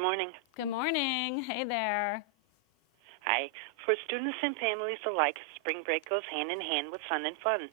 Good morning. Good morning. Hey there. Hi. For students and families alike, spring break goes hand in hand with fun and fun.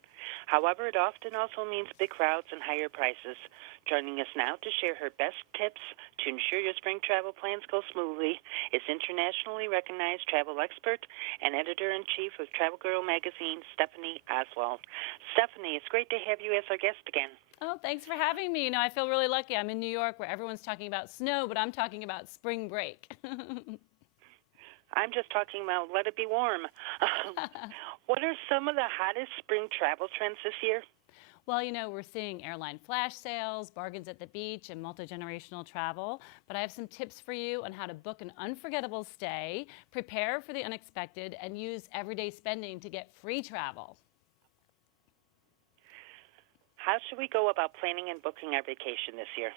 However, it often also means big crowds and higher prices. Joining us now to share her best tips to ensure your spring travel plans go smoothly is internationally recognized travel expert and editor-in-chief of Travelgirl Magazine, Stephanie Oswald. Stephanie, it's great to have you as our guest again. Oh, thanks for having me. I feel really lucky. I'm in New York where everyone's talking about snow, but I'm talking about spring break. I'm just talking about let it be warm. What are some of the hottest spring travel trends this year? Well, we're seeing airline flash sales, bargains at the beach, and multi-generational travel. But I have some tips for you on how to book an unforgettable stay, prepare for the unexpected, and use everyday spending to get free travel. How should we go about planning and booking our vacation this year?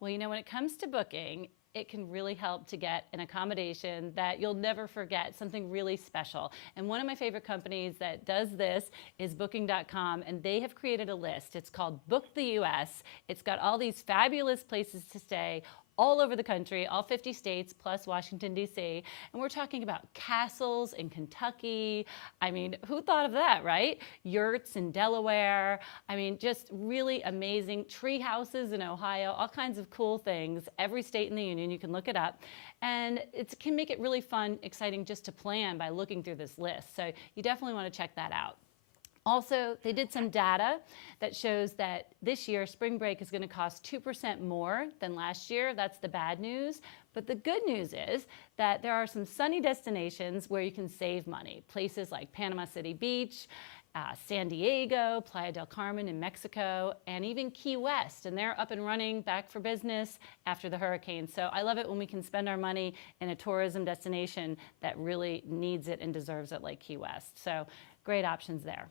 Well, when it comes to booking, it can really help to get an accommodation that you'll never forget, something really special. And one of my favorite companies that does this is Booking.com, and they have created a list. It's called Book the US. It's got all these fabulous places to stay all over the country, all 50 states, plus Washington, D.C. And we're talking about castles in Kentucky. I mean, who thought of that, right? Yurts in Delaware. I mean, just really amazing tree houses in Ohio, all kinds of cool things. Every state in the union, you can look it up. And it can make it really fun, exciting just to plan by looking through this list. So you definitely want to check that out. Also, they did some data that shows that this year, spring break is going to cost 2% more than last year. That's the bad news. But the good news is that there are some sunny destinations where you can save money. Places like Panama City Beach, San Diego, Playa del Carmen in Mexico, and even Key West. And they're up and running, back for business after the hurricane. So I love it when we can spend our money in a tourism destination that really needs it and deserves it, like Key West. So great options there.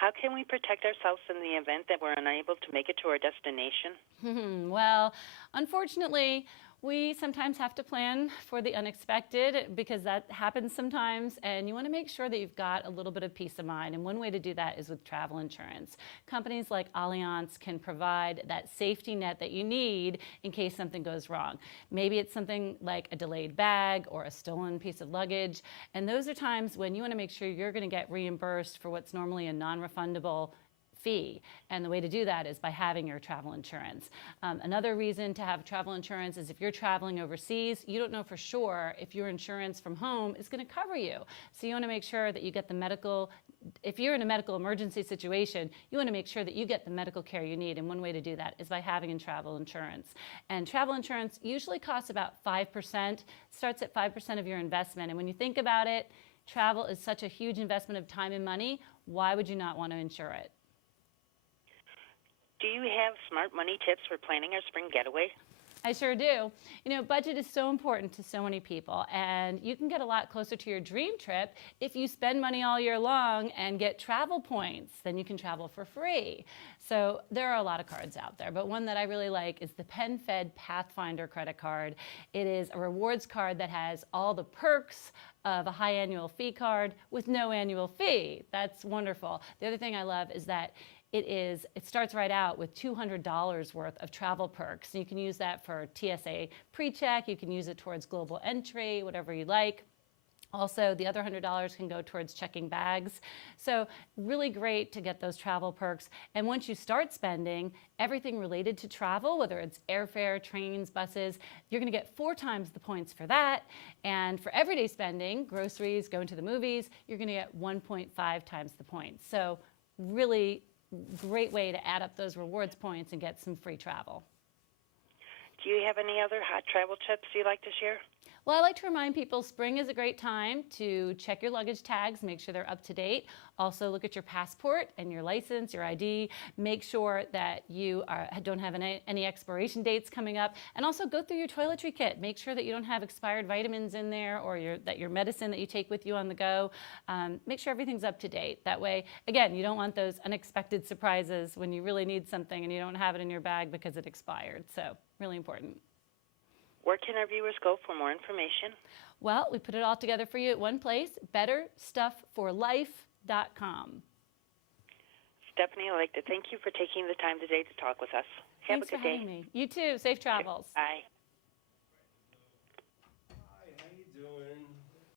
How can we protect ourselves in the event that we're unable to make it to our destination? Well, unfortunately, we sometimes have to plan for the unexpected because that happens sometimes, and you want to make sure that you've got a little bit of peace of mind. And one way to do that is with travel insurance. Companies like Allianz can provide that safety net that you need in case something goes wrong. Maybe it's something like a delayed bag or a stolen piece of luggage. And those are times when you want to make sure you're going to get reimbursed for what's normally a non-refundable fee. And the way to do that is by having your travel insurance. Another reason to have travel insurance is if you're traveling overseas, you don't know for sure if your insurance from home is going to cover you. So you want to make sure that you get the medical, if you're in a medical emergency situation, you want to make sure that you get the medical care you need. And one way to do that is by having travel insurance. And travel insurance usually costs about 5%, starts at 5% of your investment. And when you think about it, travel is such a huge investment of time and money. Why would you not want to insure it? Do you have smart money tips for planning our spring getaway? I sure do. Budget is so important to so many people, and you can get a lot closer to your dream trip if you spend money all year long and get travel points. Then you can travel for free. So there are a lot of cards out there, but one that I really like is the PenFed Pathfinder credit card. It is a rewards card that has all the perks of a high annual fee card with no annual fee. That's wonderful. The other thing I love is that it starts right out with $200 worth of travel perks. You can use that for TSA pre-check. You can use it towards global entry, whatever you like. Also, the other $100 can go towards checking bags. So really great to get those travel perks. And once you start spending, everything related to travel, whether it's airfare, trains, buses, you're going to get 4 times the points for that. And for everyday spending, groceries, going to the movies, you're going to get 1.5 times the points. So really great way to add up those rewards points and get some free travel. Do you have any other hot travel tips you'd like to share? Well, I like to remind people spring is a great time to check your luggage tags, make sure they're up to date. Also look at your passport and your license, your ID. Make sure that you don't have any expiration dates coming up. And also go through your toiletry kit. Make sure that you don't have expired vitamins in there or that your medicine that you take with you on the go. Make sure everything's up to date. That way, again, you don't want those unexpected surprises when you really need something and you don't have it in your bag because it expired. So really important. Where can our viewers go for more information? Well, we put it all together for you at one place, betterstuffforlife.com. Stephanie, I'd like to thank you for taking the time today to talk with us. Have Thanks a good for day. having me. You too. Safe travels. Bye.